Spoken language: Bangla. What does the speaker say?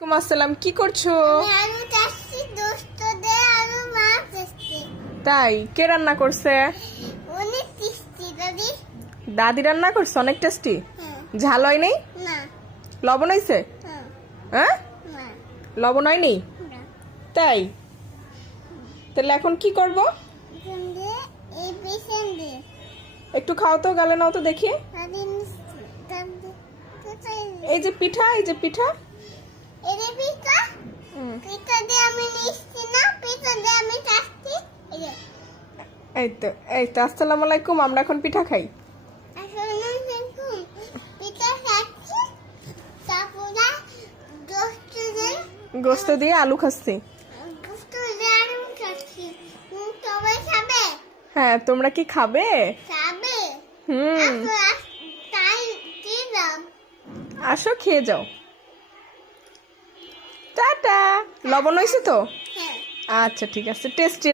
আসসালাম, কি করছো? আলু চাষি দোস্তদের আলু মাছ চাষি তাই কে রান্না করছে? অনেক টেস্টি দাদি। দাদি রান্না করছে, অনেক টেস্টি। হ্যাঁ। ঝাল হয় নেই? না। লবণ হয়েছে? হ্যাঁ। হ্যাঁ, না। লবণ হয় নেই? না। তাই তাহলে এখন কি করব? সঙ্গে এই পেছন দিয়ে একটু খাও তো, গালে নাও তো দেখি। দাদি মিষ্টি দাদি কোথায় এই যে পিঠা, এই যে পিঠা। এরে পিঠা হুম, পিঠা দিয়ে আমি মিষ্টি না পিঠা দিয়ে আমি চাষি এরে এই তো আসসালামু আলাইকুম, আমরা এখন পিঠা খাই। আসলে দেখুন পিঠা খাচ্ছি তারপরে দোস্তদের গোস্ত দিয়ে আলু খাচ্ছি। দোস্তদের আলু চাষি সবাই খাবে হ্যাঁ, তোমরা কি খাবে? খাবে হুম, তাই দিলাম। আসো খেয়ে যাও। টাটা। লবণ হয়েছে তো? হ্যাঁ। আচ্ছা ঠিক আছে, টেস্টি।